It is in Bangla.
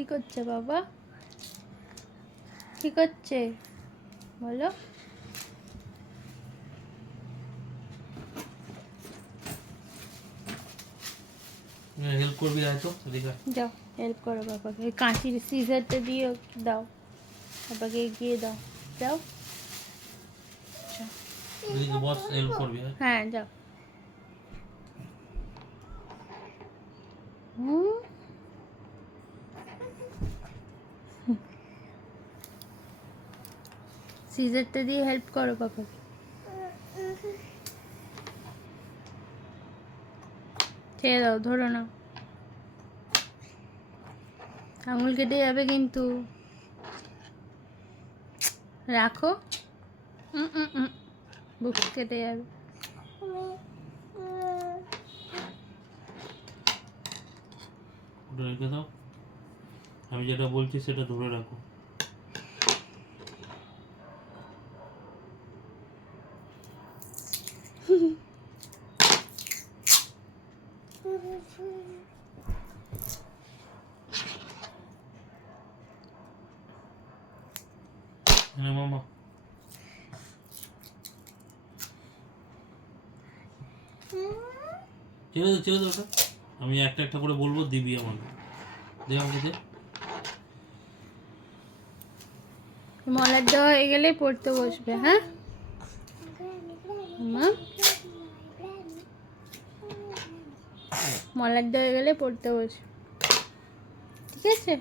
কি করছে বাবা? কি করছে বলো? হেল্প করবি আয় তো এদিকে। যাও হেল্প করো বাবাকে, ওই কাঁচির সিজারটা দিয়ে দাও, বাবাকে এগিয়ে দাও। যাও। এদিকে বস, হেল্প করবি আয়। হ্যাঁ যাও। হুম। সিজারটা দিয়ে হেল্প করো বাবাকে। ছেড়ে দাও, ধরো না, আঙুল কেটে যাবে কিন্তু। রাখো। বুক কেটে যাবে। ওটা রেখে দাও, আমি যেটা বলছি সেটা ধরে রাখো। হ্যাঁ মামা, ছেড়ে দাও ওটা। আমি একটা একটা করে বলবো, দিবি আমাকে। দে আমাকে দে। মলার দেওয়া হয়ে গেলেই পড়তে বসবে। হ্যাঁ মা, মলার দেওয়া হয়ে গেলে পড়তে বসবে, ঠিক আছে?